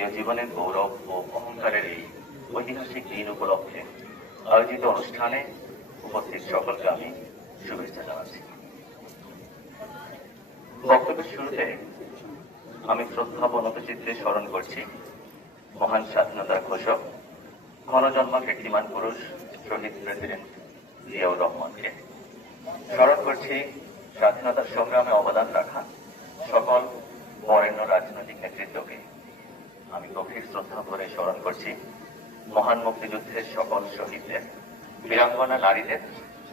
জাতীয় জীবনের গৌরব ও অহংকারের এই ঐতিহাসিক দিন উপলক্ষে আয়োজিত অনুষ্ঠানে উপস্থিত সকলকে আমি শুভেচ্ছা জানাচ্ছি। বক্তব্যের শুরুতে আমি শ্রদ্ধা বনতচিত্রে স্মরণ করছি মহান স্বাধীনতার ঘোষক, গণজন্ম কীর্তিমান পুরুষ শহীদ প্রেসিডেন্ট জিয়াউর রহমানকে। স্মরণ করছি স্বাধীনতার সংগ্রামে অবদান রাখা সকল বরেণ্য রাজনৈতিক নেতৃত্বকে। আমি গভীর শ্রদ্ধা করে স্মরণ করছি মহান মুক্তিযুদ্ধের সকল শহীদদের, বীরাঙ্গনা নারীদের,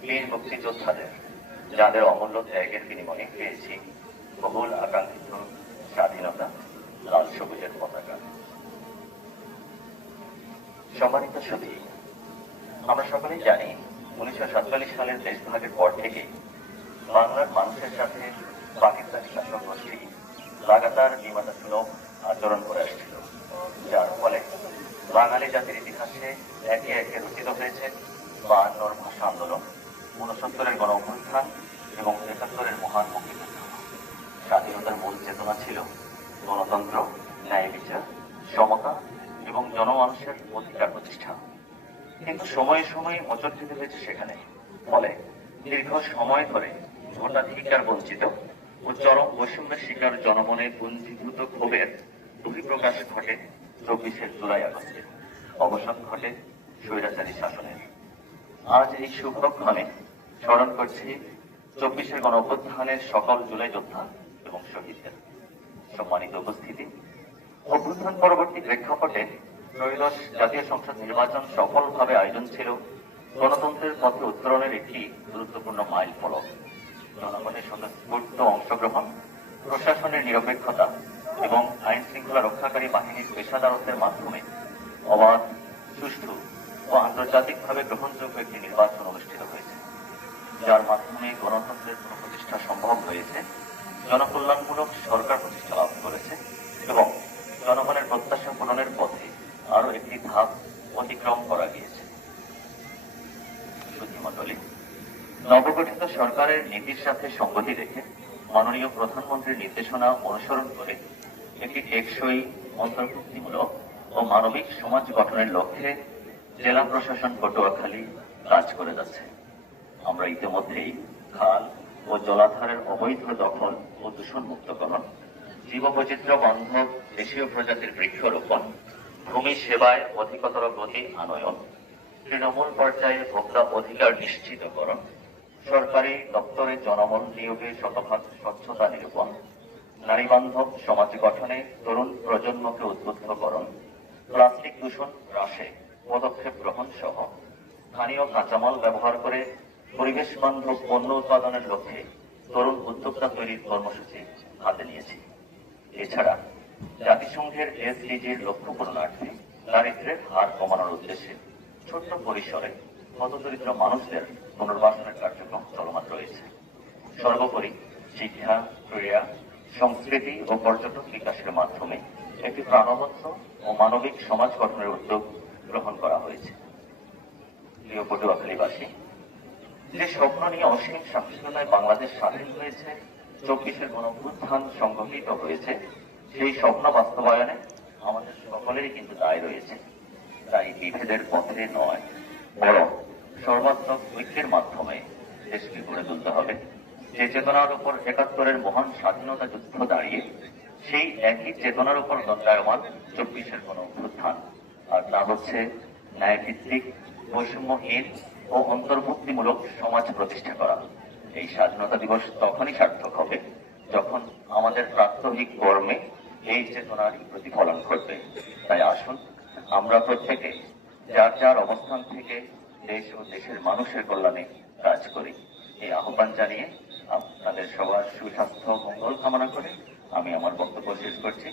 বীর মুক্তিযোদ্ধাদের, যাদের অমূল্য ত্যাগের বিনিময়ে পেয়েছি বহুল আকাঙ্ক্ষিত স্বাধীনতা, লাল সবুজের পতাকা। সম্মানিত সুধী, আমরা সকলেই জানি 1947 সালের দেশভাগের পর থেকে বাংলার মানুষের সাথে পাকিস্তানি শাসক গোষ্ঠী লাগাতার বিমানসুলভ আচরণ করে আসছিল, যার ফলে বাঙালি জাতির ইতিহাসে একে একে রচিত হয়েছে 52 ভাষা আন্দোলন, 69-এর গণ অভ্যুত্থান এবং 71-এর মহান মুক্তিযুদ্ধ। স্বাধীনতার মূল চেতনা ছিল গণতন্ত্র, ন্যায় বিচার, সমতা এবং জনমানুষের অধিকার প্রতিষ্ঠা। কিন্তু সময়ে সময়ে মোচড় খেতে হয়েছে সেখানে। ফলে দীর্ঘ সময় ধরে ভোটাধিকার বঞ্চিত ও চরম বৈষম্যের শিকার জনমনে পুঞ্জীভূত ক্ষোভের বহিঃপ্রকাশ ঘটে 24শে জুলাই আগস্টে। অবসান ঘটে স্বৈরাচারী শাসনের। আজ এই শুভক্ষণে স্মরণ করছি 24শে গণ অভ্যুত্থানের সকল জুলাই যোদ্ধা এবং শহীদদের। সম্মানিত উপস্থিতি, অভ্যুত্থান পরবর্তী প্রেক্ষাপটে ত্রয়োদশ জাতীয় সংসদ নির্বাচন সফলভাবে আয়োজন ছিল গণতন্ত্রের পথে উত্তরণের একটি গুরুত্বপূর্ণ মাইল ফলক। জনগণের স্বতঃস্ফূর্ত অংশগ্রহণ, প্রশাসনের নিরপেক্ষতা এবং আইন শৃঙ্খলা রক্ষাকারী বাহিনীর পেশাদারত্বের মাধ্যমে অবাধ, সুষ্ঠু ও আন্তর্জাতিকভাবে গ্রহণযোগ্য একটি নির্বাচন অনুষ্ঠিত হয়েছে, যার মাধ্যমে গণতন্ত্রের পুনঃপ্রতিষ্ঠা সম্ভব হয়েছে, জনকল্যাণমূলক সরকার প্রতিষ্ঠা লাভ করেছে এবং জনগণের প্রত্যাশা পূরণের পথে আরো একটি ধাপ অতিক্রম করা গিয়েছে। সুধীমণ্ডলী, নবগঠিত সরকারের নীতির সাথে সঙ্গতি রেখে মাননীয় প্রধানমন্ত্রীর নির্দেশনা অনুসরণ করে একটি টেকসই, অন্তর্ভুক্তিমূলক ও মানবিক সমাজ গঠনের লক্ষ্যে জেলা প্রশাসন পটুয়াখালী কাজ করে যাচ্ছে। আমরা ইতিমধ্যেই খাল ও জলাধারের অবৈধ দখল ও দূষণ মুক্তকরণ, জীববৈচিত্র্য বান্ধব দেশীয় প্রজাতির বৃক্ষরোপণ, ভূমি সেবায় অধিকতর গতি আনয়ন, তৃণমূল পর্যায়ে ভোক্তা অধিকার নিশ্চিতকরণ, সরকারি দপ্তরে জনবল নিয়োগে শতভাগ স্বচ্ছতা নিরূপণ, নারী বান্ধব সমাজ গঠনে তরুণ প্রজন্মকে উদ্বুদ্ধকরণ, প্লাস্টিক দূষণ হ্রাসে পদক্ষেপ গ্রহণ সহ স্থানীয় কাঁচামাল ব্যবহার করে পরিবেশ বান্ধব পণ্য উৎপাদনের লক্ষ্যে তরুণ উদ্যোক্তা তৈরির কর্মসূচি হাতে নিয়েছি। এছাড়া জাতিসংঘের SDGর লক্ষ্য পূরণার্থে দারিদ্র্যের হার কমানোর উদ্দেশ্যে ছোট্ট পরিসরে হতদরিদ্র মানুষদের পুনর্বাসনের কার্যক্রম চলমান রয়েছে। সর্বোপরি শিক্ষা, ক্রীড়া, সংস্কৃতি ও পর্যটন বিকাশের মাধ্যমে একটি প্রাণবন্ত ও মানবিক সমাজ গঠনের উদ্যোগ গ্রহণ করা হয়েছে। প্রিয় পটুয়াখালীবাসী, যে স্বপ্ন নিয়ে অসীম সাহসিকতায় বাংলাদেশ স্বাধীন হয়েছে, 24শে গণ অভ্যুত্থান সংগঠিত হয়েছে, সেই স্বপ্ন বাস্তবায়নে আমাদের সকলেরই কিন্তু দায় রয়েছে। তাই বিভেদের পথে নয়, বরং সর্বাত্মক ঐক্যের মাধ্যমে দেশকে গড়ে তুলতে হবে। যে চেতনার উপর 71-এর মহান স্বাধীনতা যুদ্ধ দাঁড়িয়ে, সেই একই চেতনার উপর দণ্ডায়মান 24শে গণ অভ্যুত্থান। আর তা হচ্ছে ন্যায়ভিত্তিক, বৈষম্যহীন ও অন্তর্ভুক্তিমূলক সমাজ প্রতিষ্ঠা করা। এই স্বাধীনতা দিবস তখনই সার্থক হবে যখন আমাদের প্রাত্যহিক কর্মে এই চেতনার প্রতিফলন ঘটবে। তাই আসুন আমরা প্রত্যেকে যার যার অবস্থান থেকে দেশ ও দেশের মানুষের কল্যাণে কাজ করি। এই আহ্বান জানিয়ে আপনাদের সবার সুস্বাস্থ্য মঙ্গল কামনা করে আমি আমার বক্তব্য শেষ করছি।